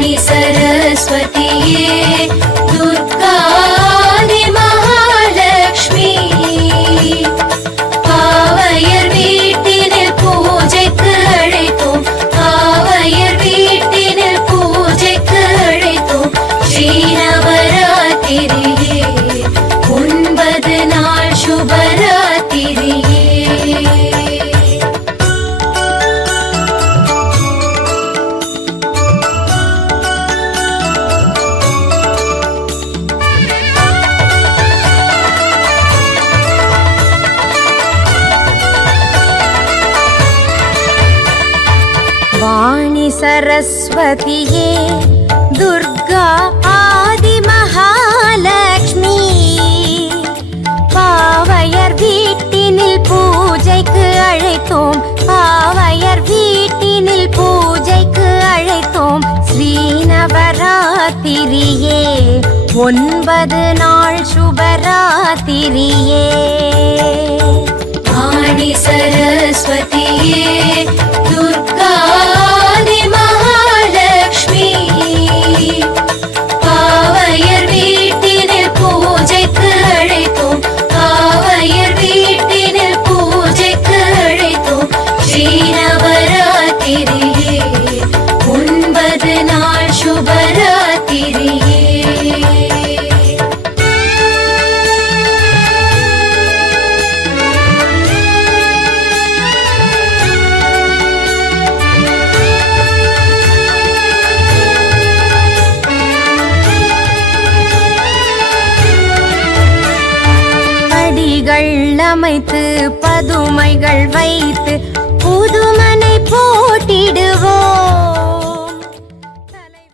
வாணி சரஸ்வதியே துர்காதி மகாலட்சுமி பாவையர் வீட்டினில் பூஜைக்கு அழைத்தோம் பாவையர் வீட்டினில் பூஜைக்கு அழைத்தோம் ஸ்ரீநவராத்திரியே 9 நாள் சுபராத்திரியே வாணி சரஸ்வதியே துர்கா ஆதி மகாலட்சுமி பாவையர் வீட்டினில் பூஜைக்கு அழைத்தோம் பாவையர் வீட்டினில் பூஜைக்கு அழைத்தோம் ஸ்ரீநவராத்திரியே 9 நாள் சுபராத்திரியே வாணி சரஸ்வதியே துர்காதி மகாலட்சுமி பாவையர் வீட்டினில் பூஜைக்கு அழைத்தோம் பாவையர் வீட்டினில் பூஜைக்கு அழைத்தோம் ஸ்ரீநவராத்திரியே 9 நாள் சுபராத்திரியே அமைத்து பதுமைகள் வைத்து புதுமனை போட்டிடுவோம்